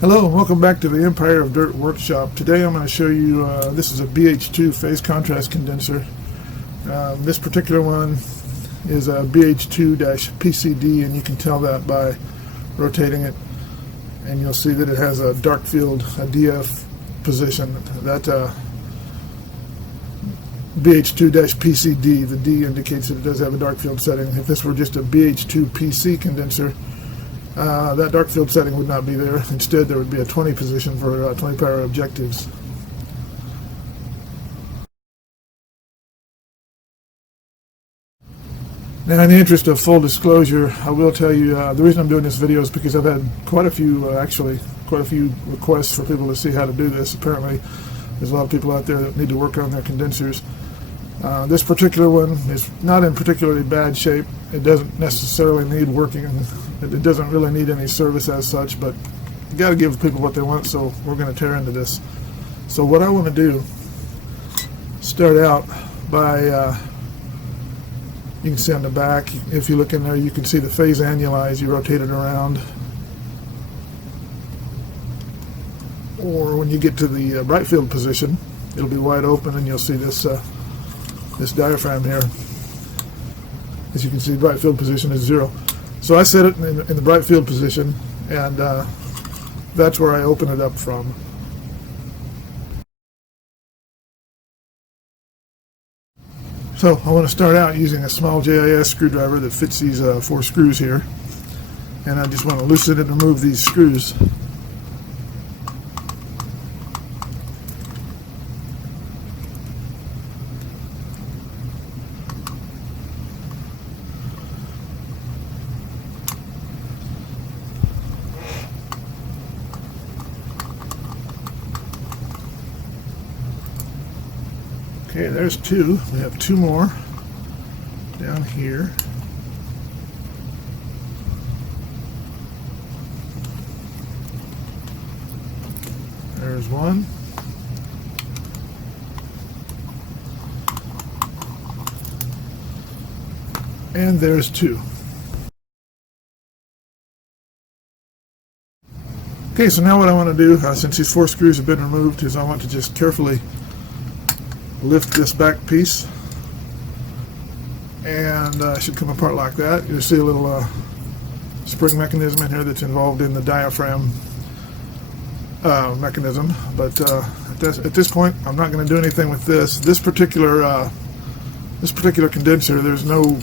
Hello and welcome back to the Empire of Dirt Workshop. Today I'm going to show you, this is a BH2 phase contrast condenser. This particular one is a BH2-PCD, and you can tell that by rotating it, and you'll see that it has a dark field, a DF position. That BH2-PCD, the D indicates that it does have a dark field setting. If this were just a BH2-PC condenser, that dark field setting would not be there. Instead, there would be a 20 position for 20 power objectives. Now, in the interest of full disclosure, I will tell you the reason I'm doing this video is because I've had quite a few requests for people to see how to do this. Apparently, there's a lot of people out there that need to work on their condensers. This particular one is not in particularly bad shape. It doesn't necessarily need working. It doesn't really need any service as such, but you got to give people what they want, so we're going to tear into this. So what I want to do, start out by, you can see on the back, if you look in there, you can see the phase annuli as you rotate it around. Or when you get to the bright field position, it'll be wide open, and you'll see this this diaphragm here. As you can see, bright field position is 0. So I set it in the bright field position, and that's where I open it up from. So I want to start out using a small JIS screwdriver that fits these 4 screws here, and I just want to loosen it and remove these screws. Okay, there's 2. We have 2 more down here. There's 1. And there's 2. Okay, so now what I want to do, since these 4 screws have been removed, is I want to just carefully lift this back piece, and it should come apart like that. You'll see a little spring mechanism in here that's involved in the diaphragm mechanism, but at this point I'm not going to do anything with this. This particular condenser, there's no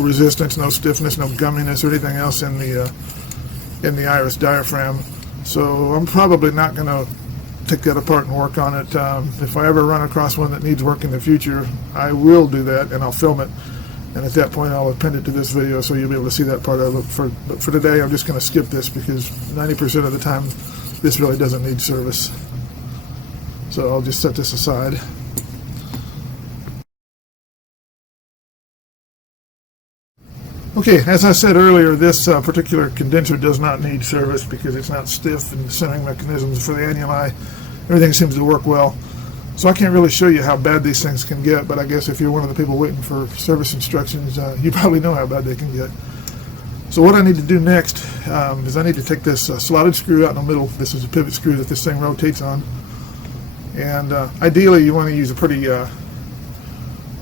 resistance, no stiffness, no gumminess or anything else in the iris diaphragm, so I'm probably not going to take that apart and work on it. If I ever run across one that needs work in the future, I will do that, and I'll film it, and at that point I'll append it to this video so you'll be able to see that part of it. But for today, I'm just going to skip this because 90% of the time this really doesn't need service. So I'll just set this aside. Okay, as I said earlier, this particular condenser does not need service because it's not stiff, and the centering mechanisms for the annuli, everything seems to work well. So I can't really show you how bad these things can get, but I guess if you're one of the people waiting for service instructions, you probably know how bad they can get. So what I need to do next is I need to take this slotted screw out in the middle. This is a pivot screw that this thing rotates on, and ideally you want to use a pretty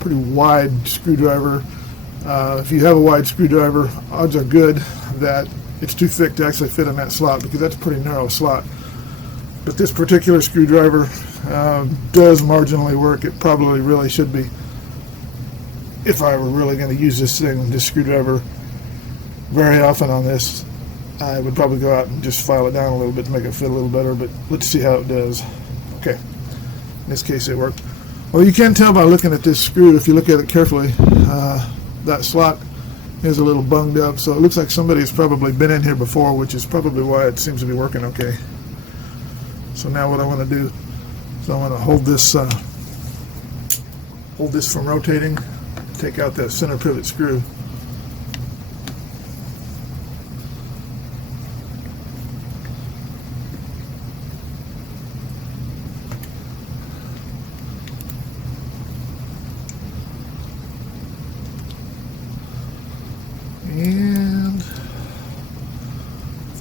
wide screwdriver. If you have a wide screwdriver, odds are good that it's too thick to actually fit in that slot, because that's a pretty narrow slot. But this particular screwdriver does marginally work. It probably really should be. If I were really going to use this screwdriver very often on this, I would probably go out and just file it down a little bit to make it fit a little better, but let's see how it does. Okay, in this case it worked. Well, you can tell by looking at this screw, if you look at it carefully, that slot is a little bunged up, so it looks like somebody's probably been in here before, which is probably why it seems to be working okay. So now what I want to do is I want to hold this from rotating, take out that center pivot screw.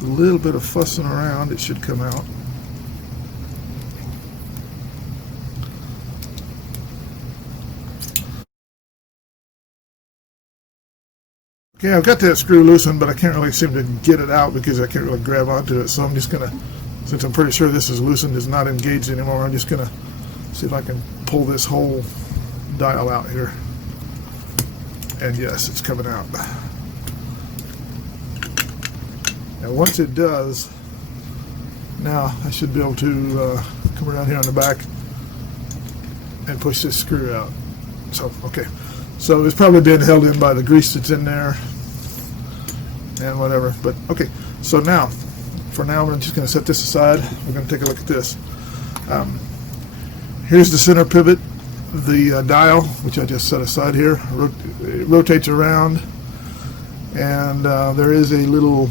a little bit of fussing around, it should come out. Okay, I've got that screw loosened, but I can't really seem to get it out because I can't really grab onto it. So I'm just going to, since I'm pretty sure this is loosened, is not engaged anymore, I'm just going to see if I can pull this whole dial out here. And yes, it's coming out. And once it does, now I should be able to come around here on the back and push this screw out. So, okay. So it's probably been held in by the grease that's in there and whatever. But okay, so now, for now, I'm just going to set this aside. We're going to take a look at this. Here's the center pivot. The dial, which I just set aside here, it rotates around, and there is a little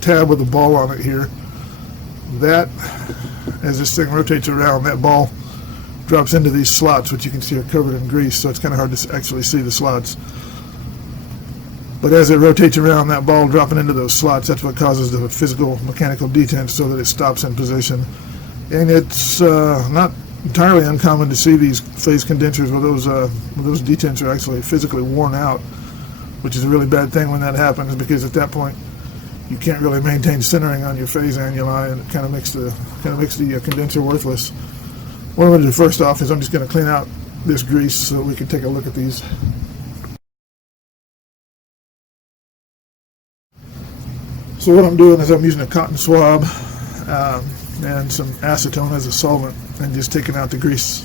tab with a ball on it here. That, as this thing rotates around, that ball drops into these slots, which you can see are covered in grease, so it's kind of hard to actually see the slots. But as it rotates around, that ball dropping into those slots, that's what causes the physical mechanical detent, so that it stops in position. And it's not entirely uncommon to see these phase condensers where those detents are actually physically worn out, which is a really bad thing when that happens, because at that point you can't really maintain centering on your phase annuli, and it kind of makes the condenser worthless. What I'm going to do first off is I'm just going to clean out this grease so we can take a look at these. So what I'm doing is I'm using a cotton swab and some acetone as a solvent and just taking out the grease.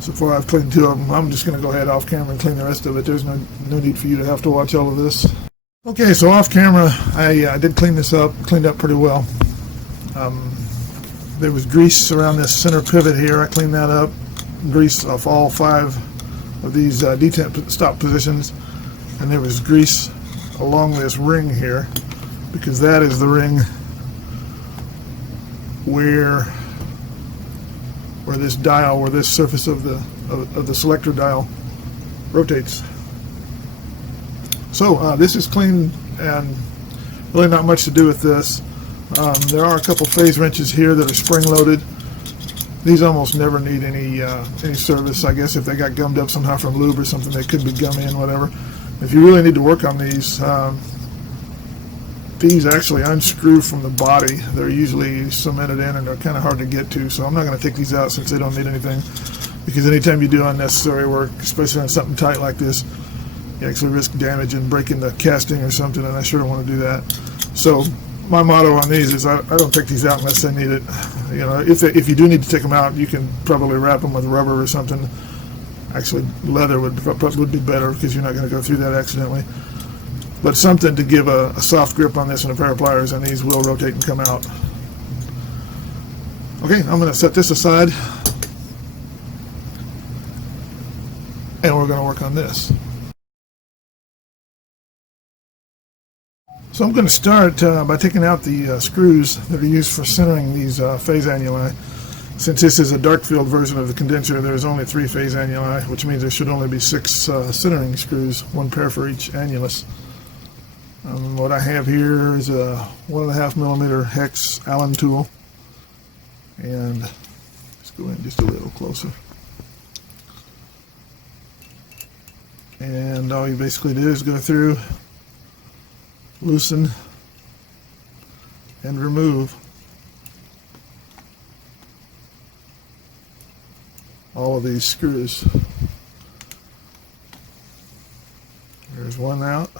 So far I've cleaned 2 of them. I'm just going to go ahead off camera and clean the rest of it. There's no need for you to have to watch all of this. Okay, so off camera I did clean this up, cleaned up pretty well. There was grease around this center pivot here. I cleaned that up. Grease off all 5 of these detent stop positions. And there was grease along this ring here, because that is the ring where this dial, where this surface of the selector dial rotates. So this is clean, and really not much to do with this. There are a couple phase wrenches here that are spring-loaded. These almost never need any service. I guess if they got gummed up somehow from lube or something, they could be gummy and whatever. If you really need to work on these actually unscrew from the body. They're usually cemented in, and they're kind of hard to get to. So I'm not going to take these out since they don't need anything. Because anytime you do unnecessary work, especially on something tight like this, you actually risk damage and breaking the casting or something, and I sure don't want to do that. So my motto on these is I don't take these out unless I need it. You know, if you do need to take them out, you can probably wrap them with rubber or something. Actually, leather would be better, because you're not going to go through that accidentally. But something to give a soft grip on this and a pair of pliers, and these will rotate and come out. Okay, I'm going to set this aside, and we're going to work on this. So I'm going to start by taking out the screws that are used for centering these phase annuli. Since this is a dark field version of the condenser, there's only 3 phase annuli, which means there should only be 6 centering screws, 1 pair for each annulus. What I have here is a 1.5 millimeter hex Allen tool, and let's go in just a little closer. And all you basically do is go through, loosen, and remove all of these screws. There's one out.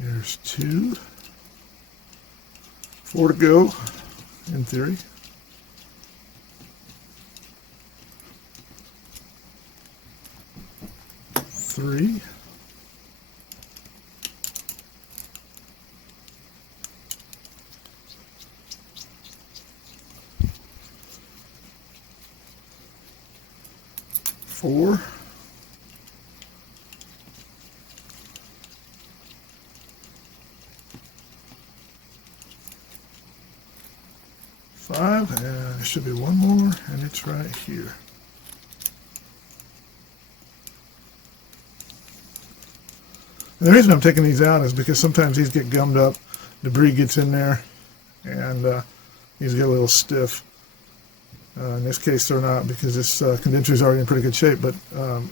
There's 2. 4 to go, in theory. Three. 4. 5, and there should be one more, and it's right here. And the reason I'm taking these out is because sometimes these get gummed up, debris gets in there, and these get a little stiff. In this case they're not, because this condenser is already in pretty good shape, but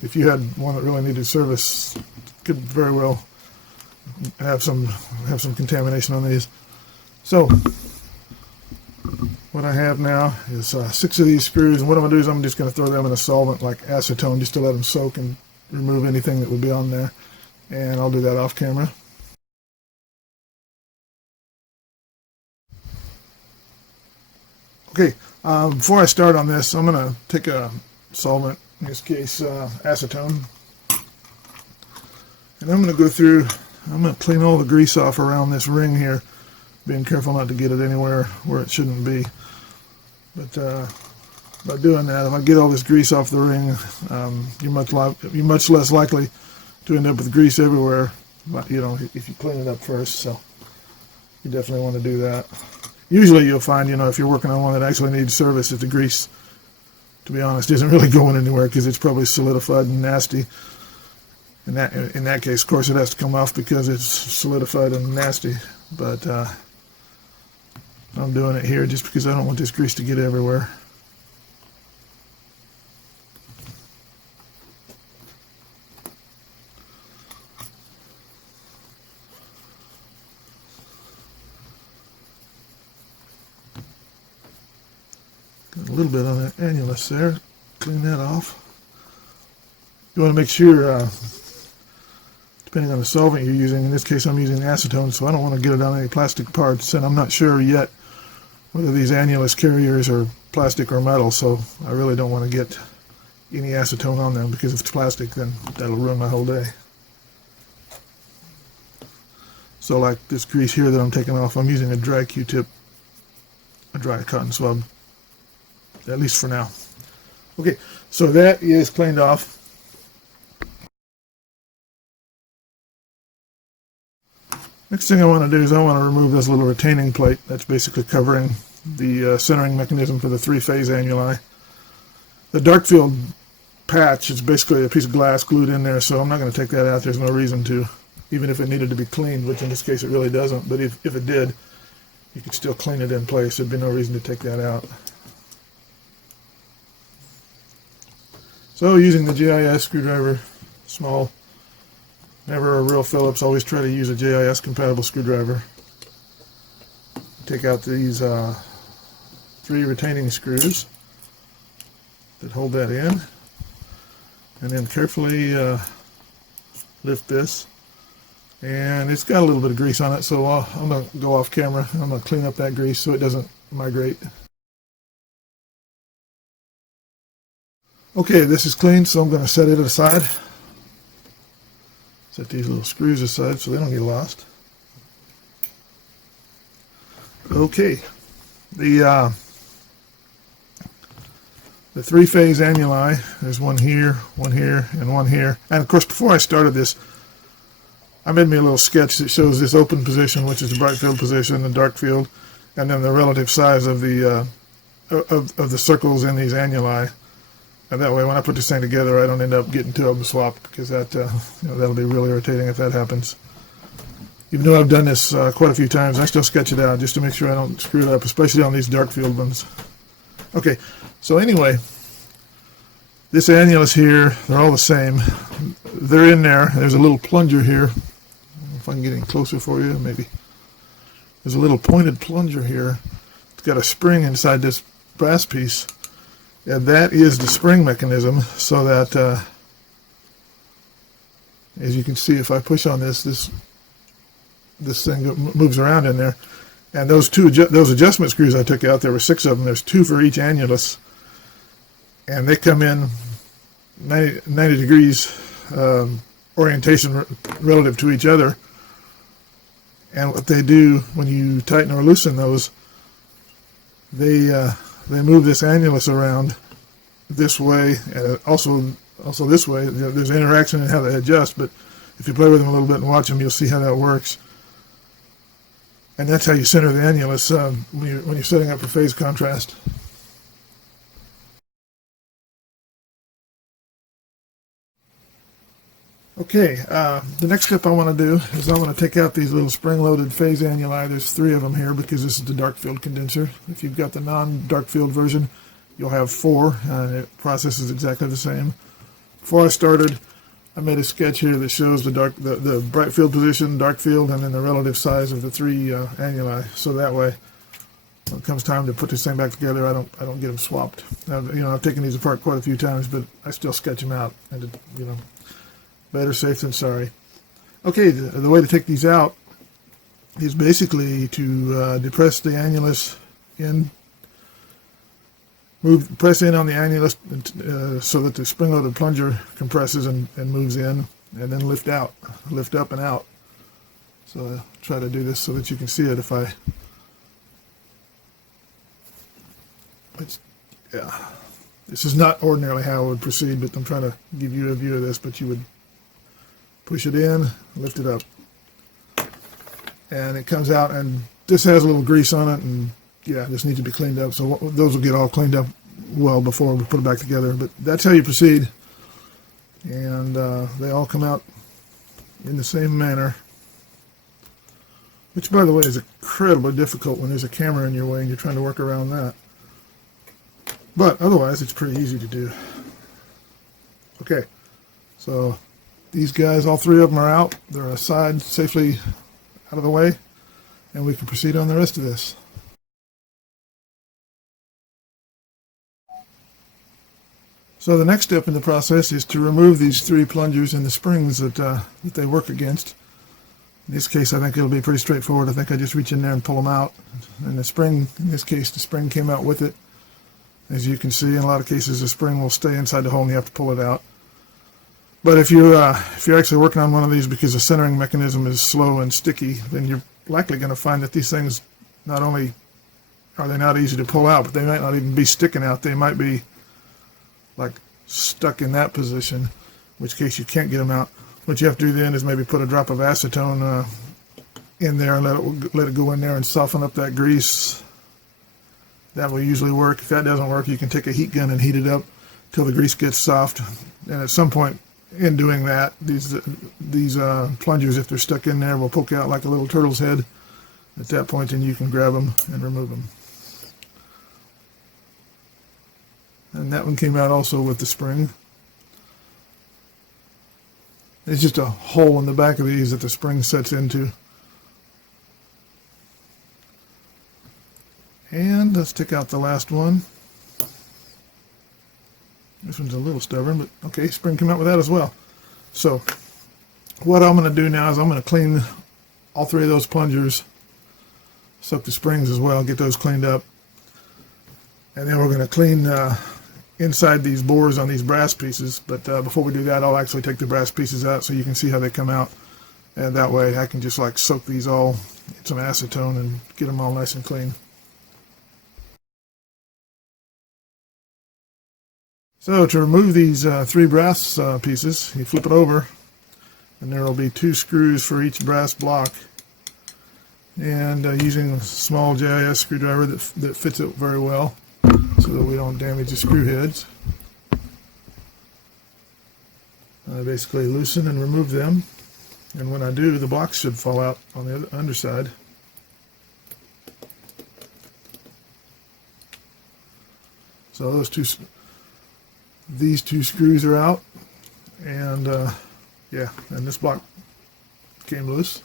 if you had one that really needed service, could very well have some contamination on these. So what I have now is 6 of these screws, and what I'm going to do is I'm just going to throw them in a solvent like acetone just to let them soak and remove anything that would be on there, and I'll do that off camera. Okay, before I start on this, I'm going to take a solvent, in this case acetone, and I'm going to go through, I'm going to clean all the grease off around this ring here, being careful not to get it anywhere where it shouldn't be. But by doing that, if I get all this grease off the ring, you're much less likely to end up with grease everywhere, you know, if you clean it up first. So you definitely want to do that. Usually you'll find, you know, if you're working on one that actually needs service, that the grease, to be honest, isn't really going anywhere because it's probably solidified and nasty. In that case, of course, it has to come off because it's solidified and nasty. But I'm doing it here just because I don't want this grease to get everywhere. Got a little bit on that annulus there. Clean that off. You want to make sure, depending on the solvent you're using, in this case I'm using acetone, so I don't want to get it on any plastic parts, and I'm not sure yet whether these annulus carriers are plastic or metal, so I really don't want to get any acetone on them, because if it's plastic, then that'll ruin my whole day. So like this grease here that I'm taking off, I'm using a dry Q-tip, a dry cotton swab, at least for now. Okay, so that is cleaned off. Next thing I want to do is I want to remove this little retaining plate that's basically covering the centering mechanism for the 3-phase annuli. The dark field patch is basically a piece of glass glued in there, so I'm not going to take that out. There's no reason to, even if it needed to be cleaned, which in this case it really doesn't, but if it did, you could still clean it in place. There'd be no reason to take that out. So using the JIS screwdriver, small, never a real Phillips, always try to use a JIS compatible screwdriver. Take out these 3 retaining screws that hold that in, and then carefully lift this. And it's got a little bit of grease on it, so I'm going to go off camera. I'm going to clean up that grease so it doesn't migrate. Okay, this is clean, so I'm going to set it aside. Set these little screws aside so they don't get lost. Okay, the 3-phase annuli, there's one here, and one here. And of course, before I started this, I made me a little sketch that shows this open position, which is the bright field position, the dark field, and then the relative size of the circles in these annuli. And that way, when I put this thing together, I don't end up getting 2 of them swapped, because that that'll be really irritating if that happens. Even though I've done this quite a few times, I still sketch it out just to make sure I don't screw it up, especially on these dark field ones. Okay, so anyway, this annulus here, they're all the same. They're in there. There's a little plunger here. I don't know if I can get in closer for you, maybe. There's a little pointed plunger here. It's got a spring inside this brass piece. And that is the spring mechanism, so that, as you can see, if I push on this thing moves around in there. And those those adjustment screws I took out, there were 6 of them. There's 2 for each annulus. And they come in 90 degrees orientation relative to each other. And what they do when you tighten or loosen those, they move this annulus around this way, and also this way. There's interaction in how they adjust, but if you play with them a little bit and watch them, you'll see how that works. And that's how you center the annulus when you're setting up for phase contrast. Okay, the next step I want to do is I want to take out these little spring-loaded phase annuli. There's 3 of them here because this is the dark field condenser. If you've got the non-dark field version, you'll have 4. It processes exactly the same. Before I started, I made a sketch here that shows the bright field position, dark field, and then the relative size of the 3 annuli. So that way, when it comes time to put this thing back together, I don't get them swapped. I've taken these apart quite a few times, but I still sketch them out, and better safe than sorry. Okay, the way to take these out is basically to depress the annulus in. Press in on the annulus so that the spring-loaded plunger compresses and moves in, and then lift out, lift up and out. So I'll try to do this so that you can see it. This is not ordinarily how I would proceed, but I'm trying to give you a view of this. But you would push it in, lift it up, and it comes out, and this has a little grease on it, and this needs to be cleaned up. So those will get all cleaned up well before we put it back together. But that's how you proceed, and they all come out in the same manner, which, by the way, is incredibly difficult when there's a camera in your way and you're trying to work around that. But otherwise, it's pretty easy to do. Okay, so these guys, all 3 of them are out. They're aside, safely out of the way, and we can proceed on the rest of this. So the next step in the process is to remove these 3 plungers and the springs that they work against. In this case, I think it'll be pretty straightforward. I think I just reach in there and pull them out. And the spring, in this case, the spring came out with it. As you can see, in a lot of cases, the spring will stay inside the hole and you have to pull it out. But if you're actually working on one of these because the centering mechanism is slow and sticky, then you're likely going to find that these things, not only are they not easy to pull out, but they might not even be sticking out. They might be like stuck in that position, in which case you can't get them out. What you have to do then is maybe put a drop of acetone in there and let it go in there and soften up that grease. That will usually work. If that doesn't work, you can take a heat gun and heat it up till the grease gets soft. And at some point in doing that, these plungers, if they're stuck in there, will poke out like a little turtle's head. At that point, then you can grab them and remove them. And that one came out also with the spring. It's just a hole in the back of these that the spring sets into. And let's take out the last one. This one's a little stubborn, but okay, spring came out with that as well. So what I'm going to do now is I'm going to clean all 3 of those plungers, soak the springs as well, get those cleaned up. And then we're going to clean inside these bores on these brass pieces. But before we do that, I'll actually take the brass pieces out so you can see how they come out. And that way I can just like soak these all in some acetone and get them all nice and clean. So to remove these 3 brass pieces, you flip it over, and there will be 2 screws for each brass block. And using a small JIS screwdriver that fits it very well, so that we don't damage the screw heads. I basically loosen and remove them, and when I do, the blocks should fall out on the underside. So these 2 screws are out, and and this block came loose.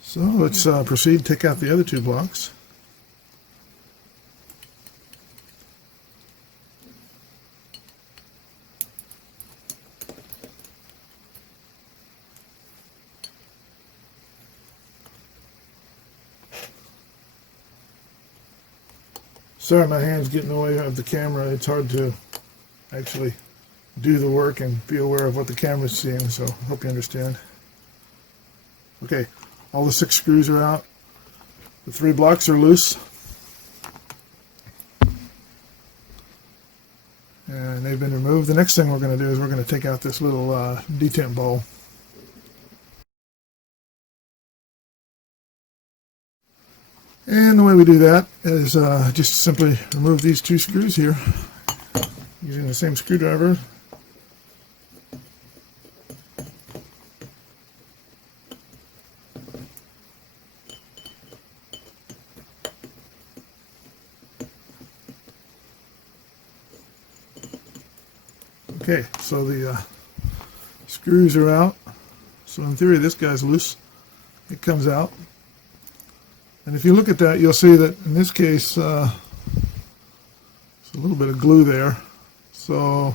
So let's proceed to take out the other 2 blocks. Sorry, my hand's getting in the way of the camera. It's hard to actually do the work and be aware of what the camera's seeing, so I hope you understand. Okay, all the 6 screws are out. The 3 blocks are loose. And they've been removed. The next thing we're going to do is we're going to take out this little detent bowl. And the way we do that is just simply remove these two screws here using the same screwdriver. Okay, so the screws are out. So in theory, this guy's loose. It comes out. And if you look at that, you'll see that in this case, there's a little bit of glue there. So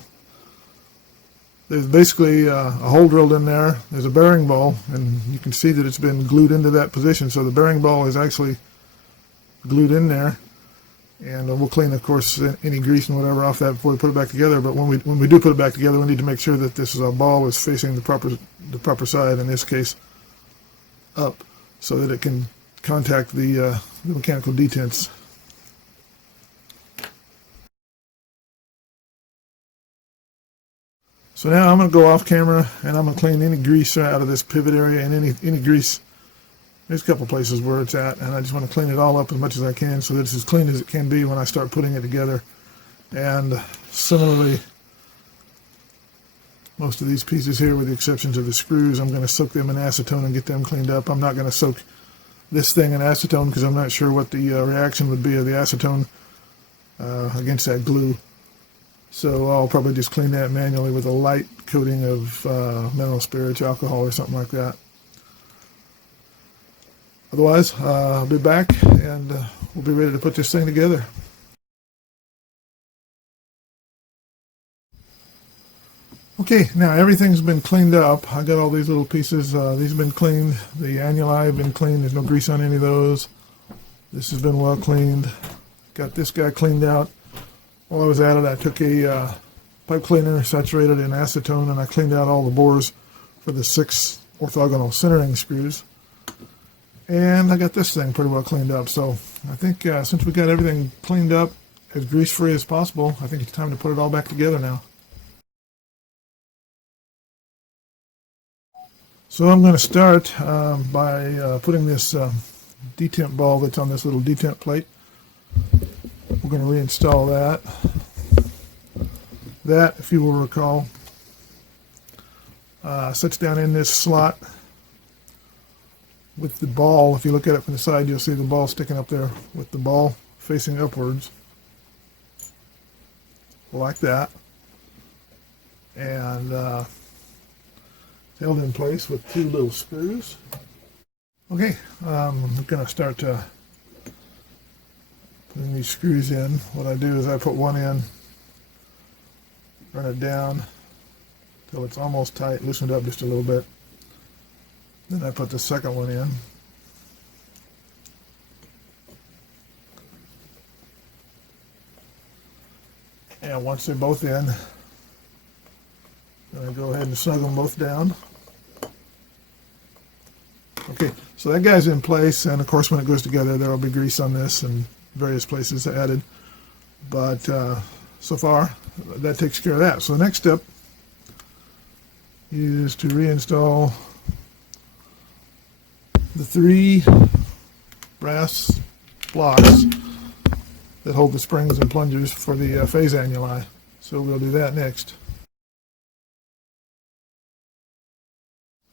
there's basically a hole drilled in there. There's a bearing ball, and you can see that it's been glued into that position. So the bearing ball is actually glued in there. And we'll clean, of course, any grease and whatever off that before we put it back together. But when we do put it back together, we need to make sure that this ball is facing the proper side. In this case, up, so that it can contact the mechanical detents. So now I'm going to go off camera and I'm going to clean any grease out of this pivot area and any grease. There's a couple places where it's at, and I just want to clean it all up as much as I can so that it's as clean as it can be when I start putting it together. And similarly, most of these pieces here, with the exceptions of the screws, I'm going to soak them in acetone and get them cleaned up. I'm not going to soak this thing in acetone because I'm not sure what the reaction would be of the acetone against that glue. So I'll probably just clean that manually with a light coating of mineral spirits, alcohol, or something like that. Otherwise, I'll be back and we'll be ready to put this thing together. Okay, now everything's been cleaned up. I got all these little pieces. These have been cleaned. The annuli have been cleaned. There's no grease on any of those. This has been well cleaned. Got this guy cleaned out. While I was at it, I took a pipe cleaner, saturated in acetone, and I cleaned out all the bores for the 6 orthogonal centering screws. And I got this thing pretty well cleaned up. So I think since we got everything cleaned up as grease-free as possible, I think it's time to put it all back together now. So I'm going to start by putting this detent ball that's on this little detent plate. We're going to reinstall that. That, if you will recall, sits down in this slot with the ball. If you look at it from the side, you'll see the ball sticking up there with the ball facing upwards, like that. And held in place with 2 little screws. Okay, I'm going to start putting these screws in. What I do is I put one in, run it down till it's almost tight, loosen it up just a little bit. Then I put the second one in. And once they're both in, I go ahead and snug them both down. Okay, so that guy's in place, and of course when it goes together there will be grease on this and various places added. But so far, that takes care of that. So the next step is to reinstall the 3 brass blocks that hold the springs and plungers for the phase annuli. So we'll do that next.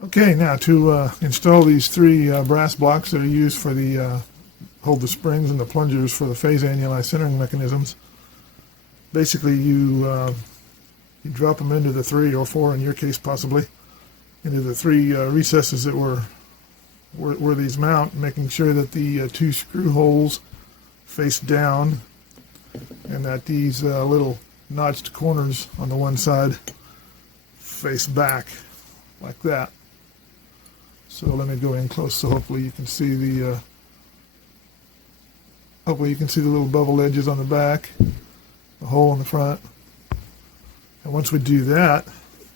Okay, now to install these 3 brass blocks that are used for the hold the springs and the plungers for the phase annuli centering mechanisms. Basically, you drop them into the 3 or 4, in your case possibly, into the 3 recesses that were where these mount, making sure that the 2 screw holes face down and that these little notched corners on the one side face back like that. So let me go in close so hopefully you can see the little bevel edges on the back, the hole in the front. And once we do that,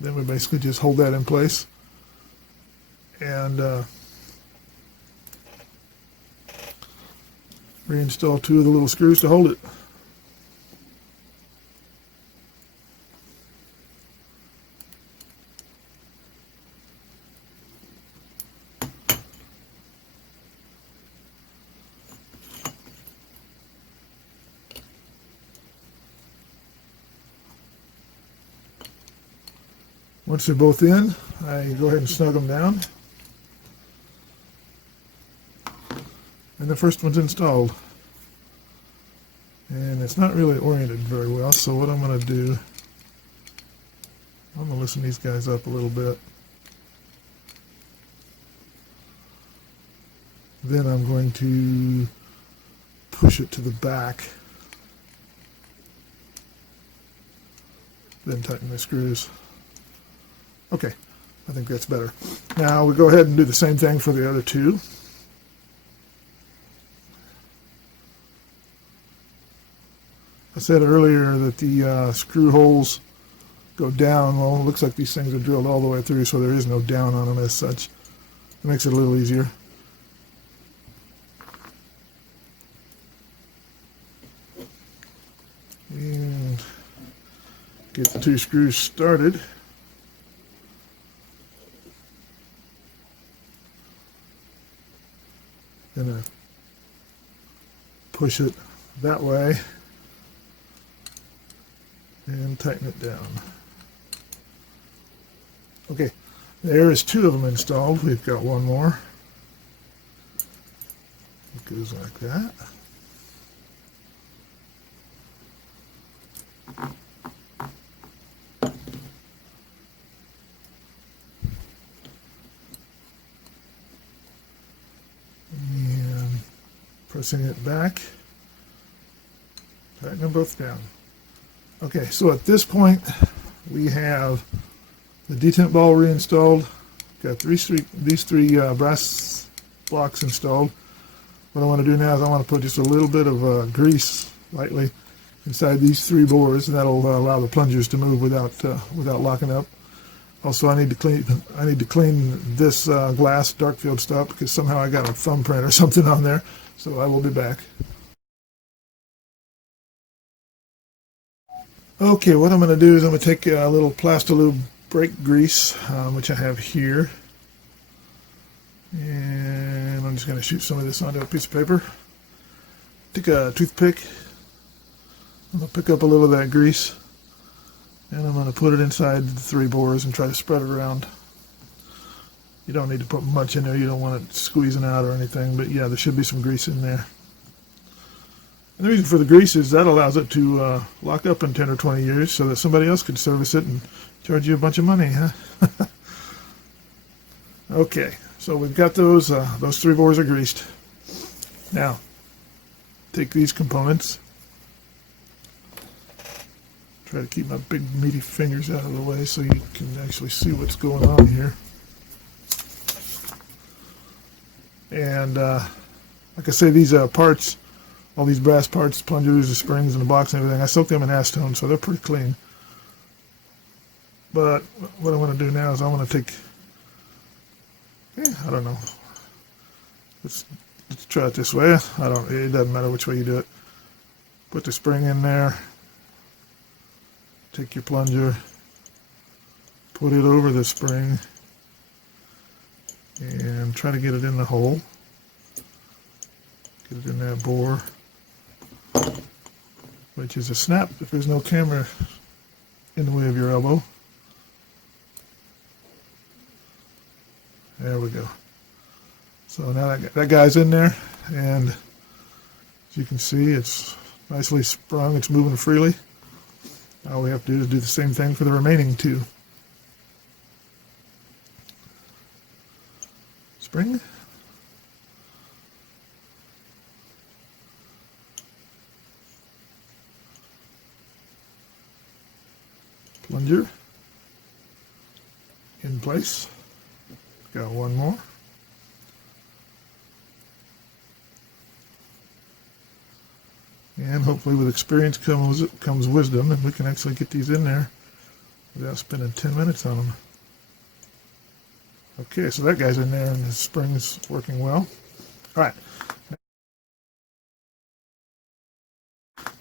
then we basically just hold that in place and reinstall 2 of the little screws to hold it. Once they're both in, I go ahead and snug them down. And the first one's installed. And it's not really oriented very well, so what I'm going to do, I'm going to loosen these guys up a little bit. Then I'm going to push it to the back. Then tighten the screws. Okay, I think that's better. Now we go ahead and do the same thing for the other two. I said earlier that the screw holes go down. Well, it looks like these things are drilled all the way through, so there is no down on them as such. It makes it a little easier. And get the two screws started. Gonna push it that way and tighten it down. Okay, there is two of them installed. We've got one more. It goes like that. And pressing it back, tighten them both down. Okay, so at this point we have the detent ball reinstalled. Got these three brass blocks installed. What I want to do now is I want to put just a little bit of grease lightly inside these three bores, and that'll allow the plungers to move without locking up. Also, I need to clean this glass dark field stop because somehow I got a thumbprint or something on there. So I will be back. Okay, what I'm going to do is I'm going to take a little Plastilube brake grease, which I have here, and I'm just going to shoot some of this onto a piece of paper. Take a toothpick. I'm going to pick up a little of that grease, and I'm going to put it inside the three bores and try to spread it around. You don't need to put much in there. You don't want it squeezing out or anything, but yeah, there should be some grease in there. And the reason for the grease is that allows it to lock up in 10 or 20 years so that somebody else could service it and charge you a bunch of money, huh? Okay, so we've got those three bores are greased. Now, take these components. Try to keep my big meaty fingers out of the way so you can actually see what's going on here. And like I say, these parts, all these brass parts, plungers, the springs, and the box and everything, I soaked them in acetone, so they're pretty clean. But what I want to do now is I want to take, I don't know. Let's try it this way. It doesn't matter which way you do it. Put the spring in there. Take your plunger. Put it over the spring. And try to get it in the hole. Get it in that bore, which is a snap if there's no camera in the way of your elbow. There we go. So now that guy's in there, and as you can see, it's nicely sprung. It's moving freely. All we have to do is do the same thing for the remaining two. Spring. Plunger. In place. Got one more. And hopefully with experience comes wisdom, and we can actually get these in there without spending 10 minutes on them. Okay, so that guy's in there and his spring is working well. All right.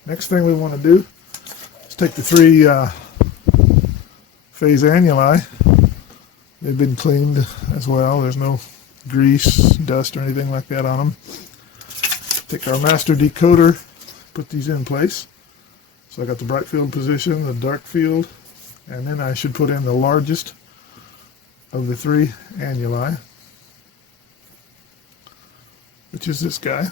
Next thing we want to do is take the three phase annuli. They've been cleaned as well. There's no grease, dust, or anything like that on them. Take our master decoder, put these in place. So I got the bright field position, the dark field, And then I should put in the largest of the 3 annuli, which is this guy.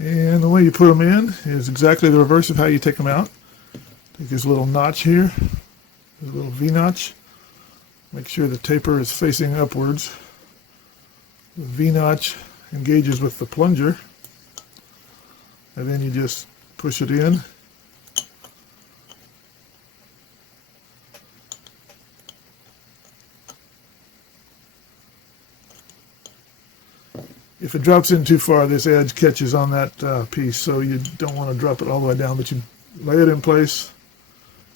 And the way you put them in is exactly the reverse of how you take them out. Take this little notch here, this little V-notch. Make sure the taper is facing upwards. The V-notch engages with the plunger, and then you just push it in. If it drops in too far, this edge catches on that piece, so you don't want to drop it all the way down, but you lay it in place,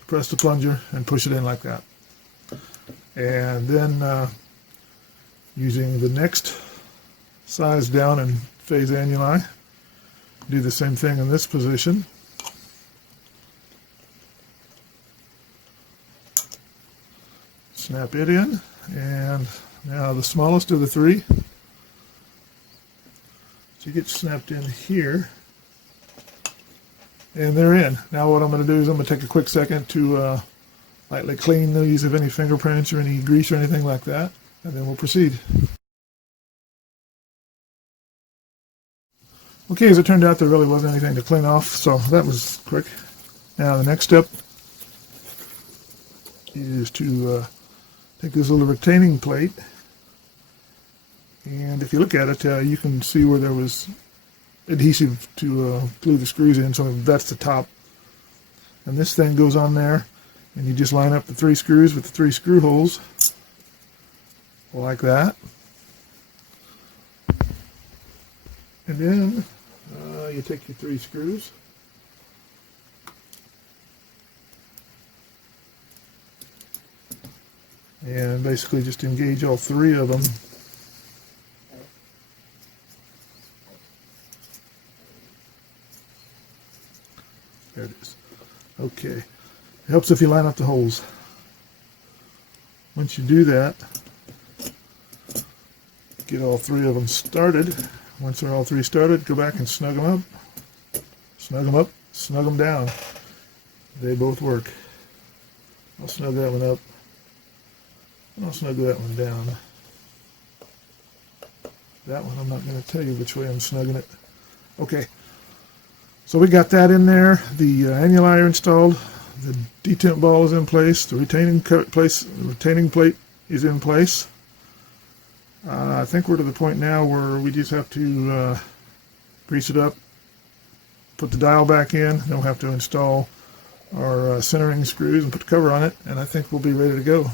press the plunger, and push it in like that. And then using the next size down in phase annuli, do the same thing in this position. Snap it in, and now the smallest of the 3. So you get snapped in here, and they're in. Now what I'm going to do is I'm going to take a quick second to lightly clean these of any fingerprints or any grease or anything like that, and then we'll proceed. Okay, as it turned out, there really wasn't anything to clean off, so that was quick. Now the next step is to take this little retaining plate, and if you look at it, you can see where there was adhesive to glue the screws in, so that's the top. And this thing goes on there, and you just line up the 3 screws with the 3 screw holes, like that. And then you take your 3 screws, and basically just engage all 3 of them. There it is. Okay. It helps if you line up the holes. Once you do that, get all 3 of them started. Once they're all 3 started, go back and snug them up. Snug them up, snug them down. They both work. I'll snug that one up. I'll snug that one down. That one, I'm not going to tell you which way I'm snugging it. Okay. So we got that in there. The annuli are installed. The detent ball is in place. The retaining plate is in place. I think we're to the point now where we just have to grease it up, put the dial back in, then we'll have to install our centering screws and put the cover on it, and I think we'll be ready to go.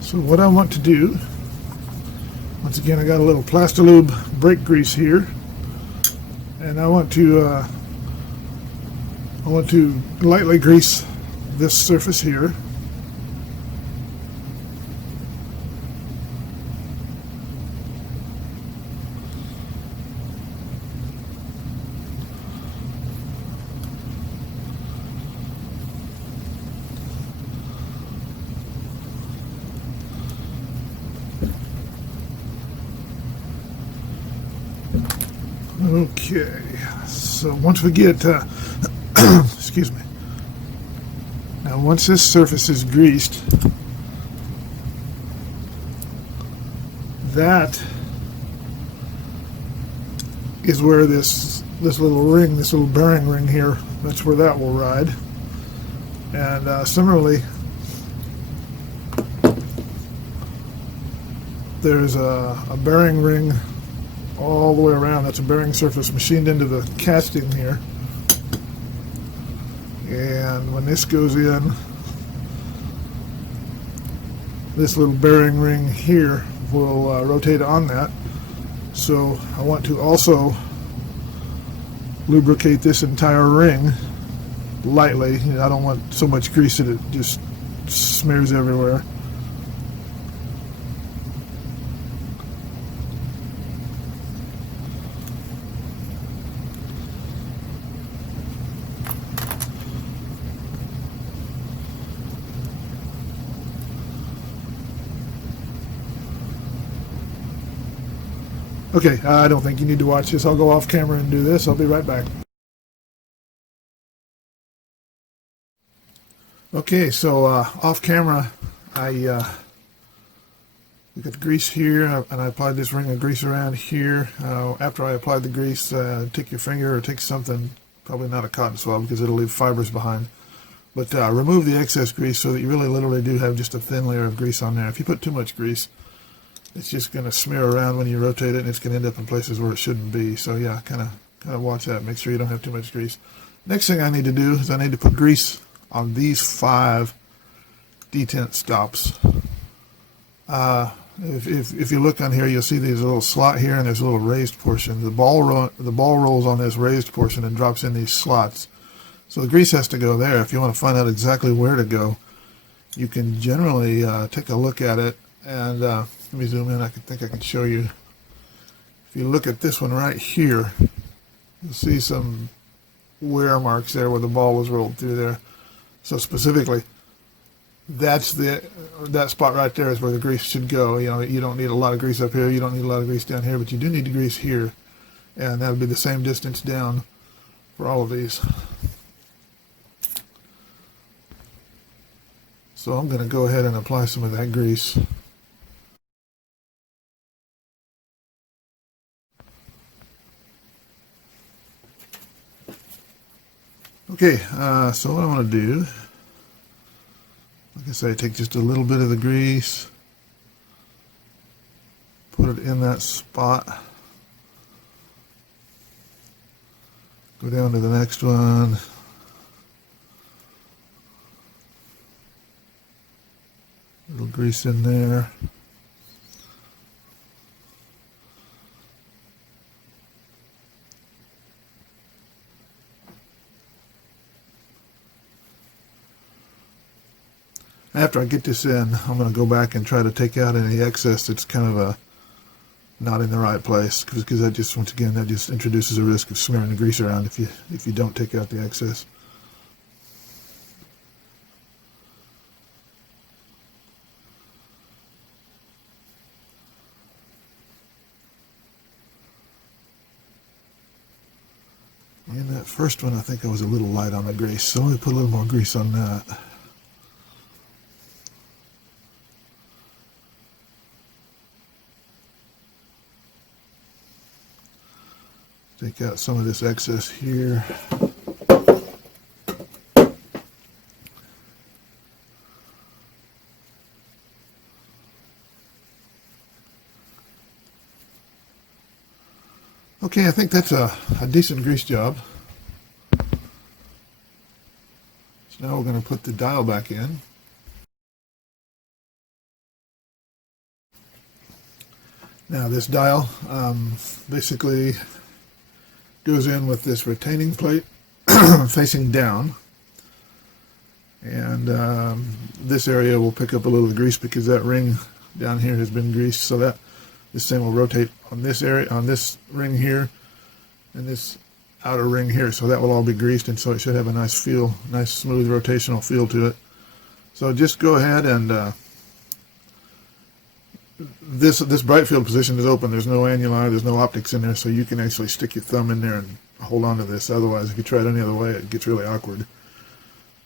So what I want to do, once again, I got a little Plastilube brake grease here, and I want to lightly grease this surface here. Okay, so once we get, excuse me, now once this surface is greased, that is where this little ring, this little bearing ring here, that's where that will ride. And similarly, there's a bearing ring all the way around. That's a bearing surface machined into the casting here, and when this goes in, this little bearing ring here will rotate on that. So I want to also lubricate this entire ring lightly. I don't want so much grease that it just smears everywhere. Okay, I don't think you need to watch this. I'll go off camera and do this. I'll be right back. Okay, so off camera, we got the grease here, and I applied this ring of grease around here. After I applied the grease, take your finger or take something, probably not a cotton swab because it'll leave fibers behind, but remove the excess grease so that you really literally do have just a thin layer of grease on there. If you put too much grease, it's just going to smear around when you rotate it, and it's going to end up in places where it shouldn't be. So yeah, kind of watch that. Make sure you don't have too much grease. Next thing I need to do is I need to put grease on these 5 detent stops. If you look on here, you'll see there's a little slot here and there's a little raised portion. The ball rolls on this raised portion and drops in these slots. So the grease has to go there. If you want to find out exactly where to go, you can generally take a look at it. And let me zoom in. I think I can show you. If you look at this one right here, you'll see some wear marks there where the ball was rolled through there. So specifically, that spot right there is where the grease should go. You know, you don't need a lot of grease up here, you don't need a lot of grease down here, but you do need the grease here, and that would be the same distance down for all of these. So I'm going to go ahead and apply some of that grease. Okay, so what I want to do, like I say, take just a little bit of the grease, put it in that spot, go down to the next one, a little grease in there. After I get this in, I'm going to go back and try to take out any excess that's kind of not in the right place, because that just, once again, that just introduces a risk of smearing the grease around if you don't take out the excess. And that first one, I think I was a little light on the grease, so let me put a little more grease on that. Take out some of this excess here. Okay, I think that's a decent grease job. So now we're going to put the dial back in. Now this dial basically goes in with this retaining plate facing down, and this area will pick up a little grease because that ring down here has been greased, so that this thing will rotate on this area, on this ring here, and this outer ring here, so that will all be greased, and so it should have a nice feel, nice smooth rotational feel to it. So just go ahead and this bright field position is open. There's no annuli, there's no optics in there, so you can actually stick your thumb in there and hold on to this. Otherwise, if you try it any other way, it gets really awkward.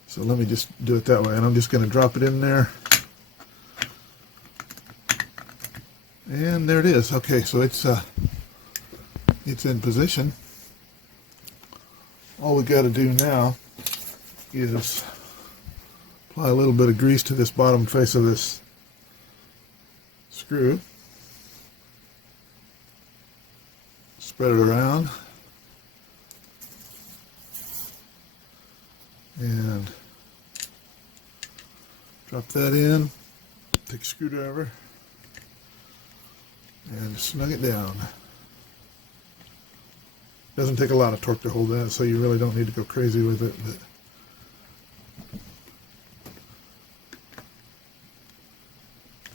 So let me just do it that way, and I'm just going to drop it in there. And there it is. Okay, so it's in position. All we got to do now is apply a little bit of grease to this bottom face of this screw, spread it around, and drop that in, take a screwdriver, and snug it down. Doesn't take a lot of torque to hold that, so you really don't need to go crazy with it. But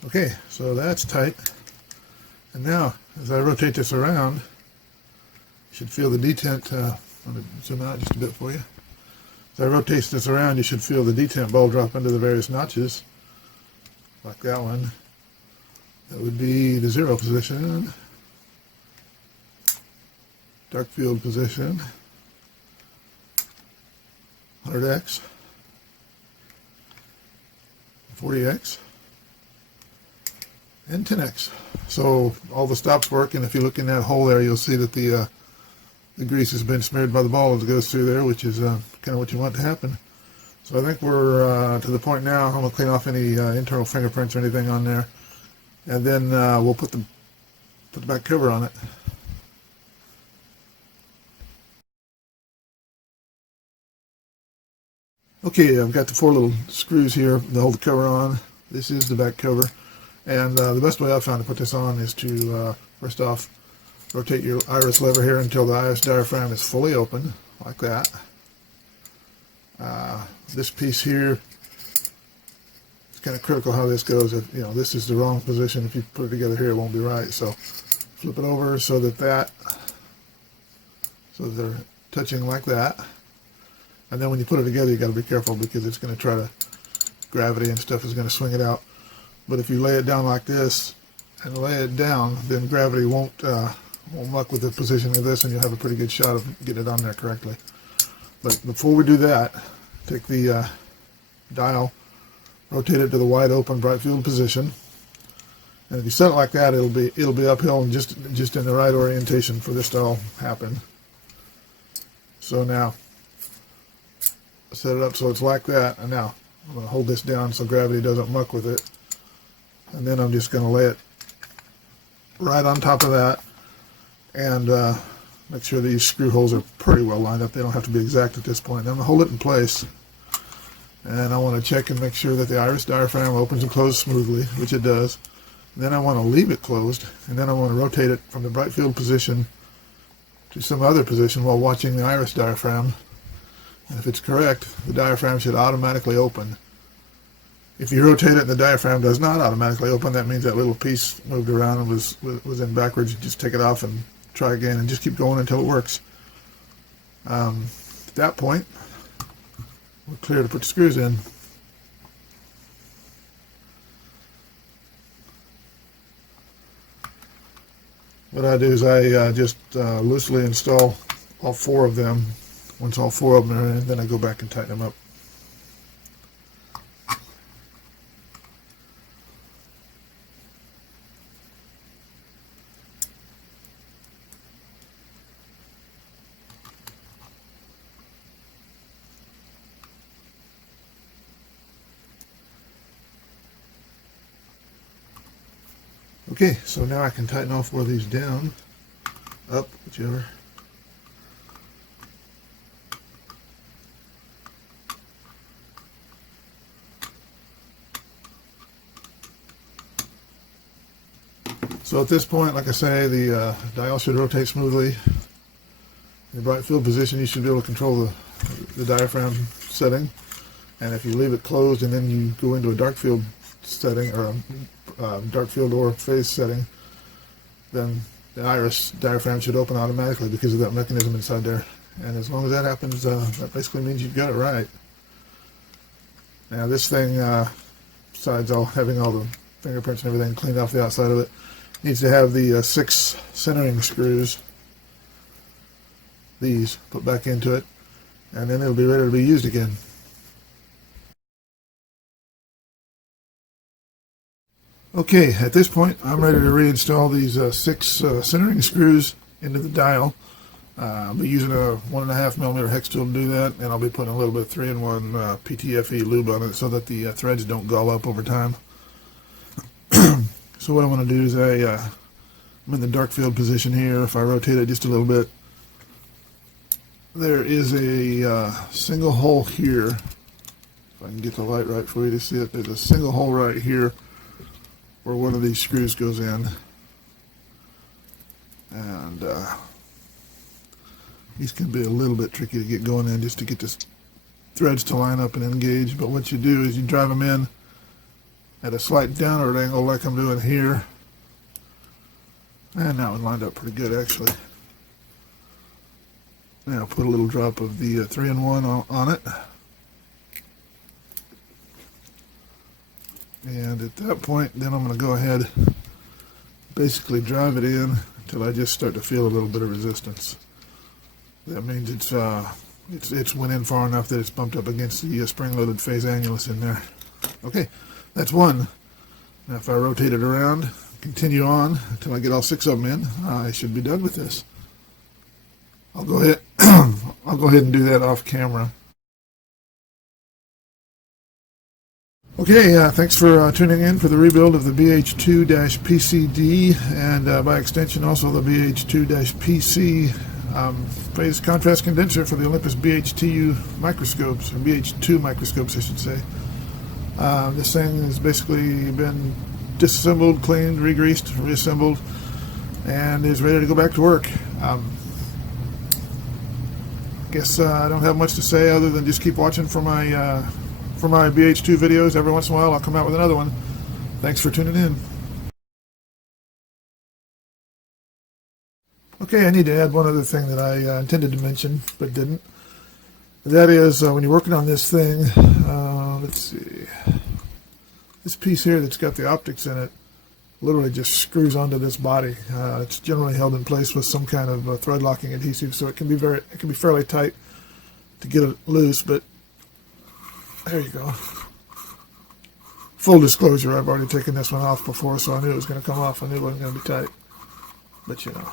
okay, so that's tight. And now, as I rotate this around, you should feel the detent. Let me zoom out just a bit for you. As I rotate this around, you should feel the detent ball drop into the various notches, like that one. That would be the 0 position, dark field position, 100X, 40X, and 10X. So all the stops work, and if you look in that hole there, you'll see that the grease has been smeared by the ball as it goes through there, which is kind of what you want to happen. So I think we're to the point now. I'm going to clean off any internal fingerprints or anything on there, and then we'll put the back cover on it. Okay, I've got the 4 little screws here to hold the cover on. This is the back cover, and the best way I've found to put this on is to first off rotate your iris lever here until the iris diaphragm is fully open, like that. This piece here, it's kind of critical how this goes. If this is the wrong position, if you put it together here, it won't be right. So flip it over so that they're touching like that. And then when you put it together, you got to be careful because it's going to try to, gravity and stuff is going to swing it out. But if you lay it down like this and lay it down, then gravity won't muck with the position of this, and you'll have a pretty good shot of getting it on there correctly. But before we do that, take the dial, rotate it to the wide open bright field position, and if you set it like that, it'll be uphill and just in the right orientation for this to all happen. So now set it up so it's like that, and now I'm going to hold this down so gravity doesn't muck with it, and then I'm just going to lay it right on top of that, and make sure these screw holes are pretty well lined up. They don't have to be exact at this point. Then I'm going to hold it in place, and I want to check and make sure that the iris diaphragm opens and closes smoothly, which it does. And then I want to leave it closed, and then I want to rotate it from the bright field position to some other position while watching the iris diaphragm. And if it's correct, the diaphragm should automatically open. If you rotate it and the diaphragm does not automatically open, that means that little piece moved around and was in backwards. You just take it off and try again and just keep going until it works. At that point, we're clear to put the screws in. What I do is I just loosely install all 4 of them. Once all 4 of them are in, then I go back and tighten them up. Okay, so now I can tighten all 4 of these down, up, whichever. So at this point, like I say, the dial should rotate smoothly. In the bright field position, you should be able to control the diaphragm setting. And if you leave it closed and then you go into a dark field setting, or a dark field or phase setting, then the iris diaphragm should open automatically because of that mechanism inside there. And as long as that happens, that basically means you've got it right. Now this thing, besides having all the fingerprints and everything cleaned off the outside of it, needs to have the 6 centering screws, these, put back into it, and then it'll be ready to be used again. Okay, at this point I'm ready to reinstall these 6 centering screws into the dial. I'll be using a 1.5mm hex tool to do that, and I'll be putting a little bit of 3-in-1 PTFE lube on it so that the threads don't gall up over time. So what I want to do is I'm in the dark field position here. If I rotate it just a little bit, there is a single hole here. If I can get the light right for you to see it, there's a single hole right here where one of these screws goes in. And these can be a little bit tricky to get going in just to get the threads to line up and engage. But what you do is you drive them in at a slight downward angle like I'm doing here. And that one lined up pretty good actually. Now put a little drop of the 3-in-1 on it. And at that point, then I'm going to go ahead, basically drive it in until I just start to feel a little bit of resistance. That means it's went in far enough that it's bumped up against the spring-loaded phase annulus in there. Okay, That's one. Now if I rotate it around, continue on until I get all 6 of them in, I should be done with this. I'll go ahead and do that off camera. Okay, thanks for tuning in for the rebuild of the BH2-PCD and by extension also the BH2-PC phase contrast condenser for the Olympus BH2 microscopes, or BH2 microscopes I should say. This thing has basically been disassembled, cleaned, re-greased, reassembled, and is ready to go back to work. Guess I don't have much to say other than just keep watching for my BH2 videos. Every once in a while I'll come out with another one. Thanks for tuning in. Okay, I need to add one other thing that I intended to mention but didn't. That is when you're working on this thing, let's see, this piece here that's got the optics in it literally just screws onto this body. It's generally held in place with some kind of thread locking adhesive, so it can be fairly tight to get it loose. But there you go. Full disclosure, I've already taken this one off before, so I knew it was going to come off. I knew it wasn't going to be tight, but you know.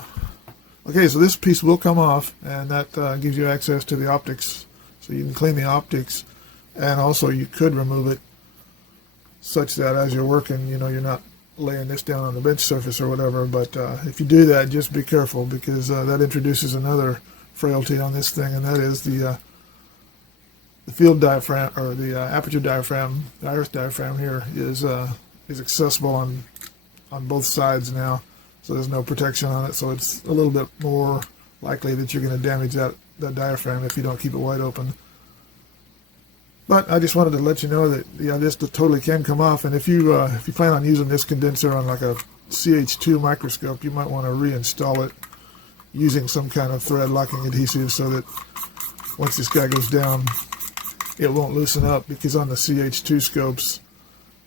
Okay, so this piece will come off, and that gives you access to the optics, so you can clean the optics, and also you could remove it such that as you're working, you know, you're not laying this down on the bench surface or whatever. But if you do that, just be careful, because that introduces another frailty on this thing, and that is the field diaphragm, or the aperture diaphragm. The iris diaphragm here is accessible on both sides now, so there's no protection on it, so it's a little bit more likely that you're going to damage that diaphragm if you don't keep it wide open. But I just wanted to let you know that this totally can come off, and if you plan on using this condenser on like a CH2 microscope, you might want to reinstall it using some kind of thread locking adhesive, so that once this guy goes down, it won't loosen up, because on the CH2 scopes,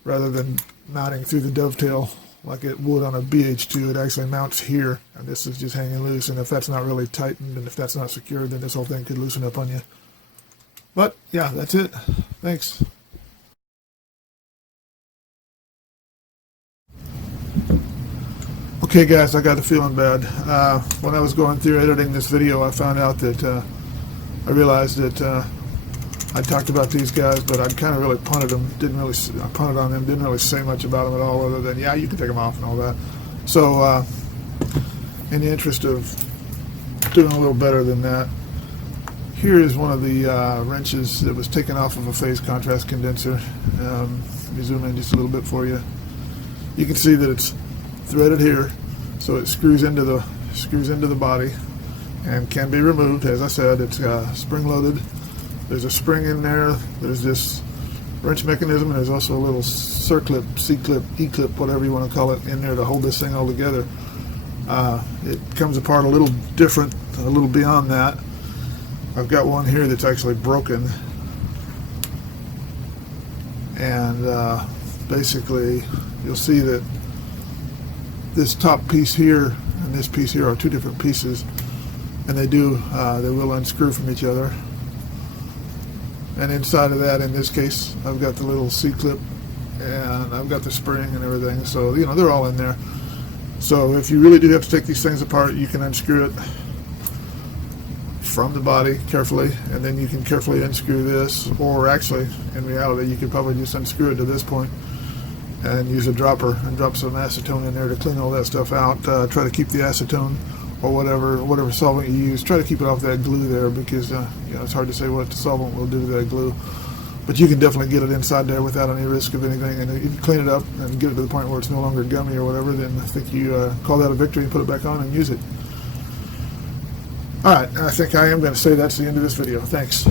rather than mounting through the dovetail like it would on a BH2, it actually mounts here, and this is just hanging loose, and if that's not really tightened and if that's not secured, then this whole thing could loosen up on you. But yeah, that's it. Thanks. Okay guys, I got the feeling bad. When I was going through editing this video, I found out that I realized that I talked about these guys, but I'd kind of really punted them. I punted on them. Didn't really say much about them at all, other than, yeah, you can take them off and all that. So, in the interest of doing a little better than that, here is one of the wrenches that was taken off of a phase contrast condenser. Let me zoom in just a little bit for you. You can see that it's threaded here, so it screws into the body and can be removed. As I said, it's spring loaded. There's a spring in there. There's this wrench mechanism, and there's also a little C-clip, E-clip, whatever you want to call it, in there to hold this thing all together. It comes apart a little different, a little beyond that. I've got one here that's actually broken, and basically you'll see that this top piece here and this piece here are two different pieces, and they will unscrew from each other. And inside of that, in this case, I've got the little C-clip, and I've got the spring and everything, so you know they're all in there. So if you really do have to take these things apart, you can unscrew it from the body carefully, and then you can carefully unscrew this, or actually, in reality, you could probably just unscrew it to this point and use a dropper and drop some acetone in there to clean all that stuff out. Try to keep the acetone, or whatever solvent you use, try to keep it off that glue there, because you know, it's hard to say what the solvent will do to that glue. But you can definitely get it inside there without any risk of anything, and if you clean it up and get it to the point where it's no longer gummy or whatever, then I think you call that a victory and put it back on and use it. Alright, I think I am going to say that's the end of this video. Thanks.